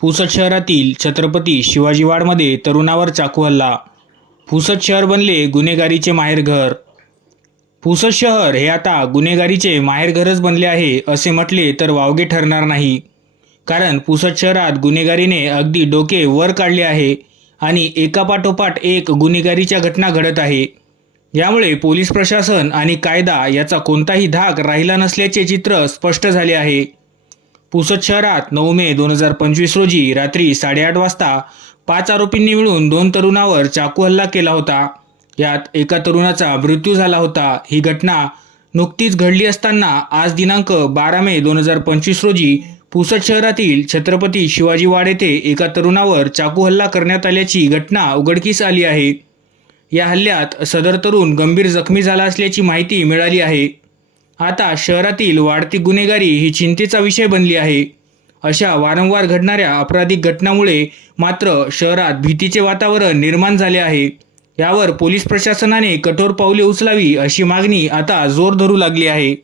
पुसद शहरातील छत्रपती शिवाजीवाडमध्ये तरुणावर चाकू हल्ला. पुसद शहर बनले गुन्हेगारीचे माहेरघर. पुसद शहर हे आता गुन्हेगारीचे माहेरघरच बनले आहे असे म्हटले तर वावगे ठरणार नाही. कारण पुसद शहरात गुन्हेगारीने अगदी डोके वर काढले आहे आणि एकापाठोपाठ एक गुन्हेगारीच्या घटना घडत आहे. यामुळे पोलीस प्रशासन आणि कायदा याचा कोणताही धाक राहिला नसल्याचे चित्र स्पष्ट झाले आहे. पुसद शहरात नऊ मे दोन हजार पंचवीस रोजी रात्री साडेआठ वाजता पाच आरोपींनी मिळून दोन तरुणावर चाकू हल्ला केला होता. यात एका तरुणाचा मृत्यू झाला होता. ही घटना नुकतीच घडली असताना आज दिनांक बारा मे दोन हजार पंचवीस रोजी पुसद शहरातील छत्रपती शिवाजी वाड येथे एका तरुणावर चाकू हल्ला करण्यात आल्याची घटना उघडकीस आली आहे. या हल्ल्यात सदर तरुण गंभीर जखमी झाला असल्याची माहिती मिळाली आहे. आता शहरातील वाढती गुन्हेगारी ही चिंतेचा विषय बनली आहे. अशा वारंवार घडणाऱ्या आपराधिक घटनामुळे मात्र शहरात भीतीचे वातावरण निर्माण झाले आहे. यावर पोलीस प्रशासनाने कठोर पावले उचलावी अशी मागणी आता जोर धरू लागली आहे.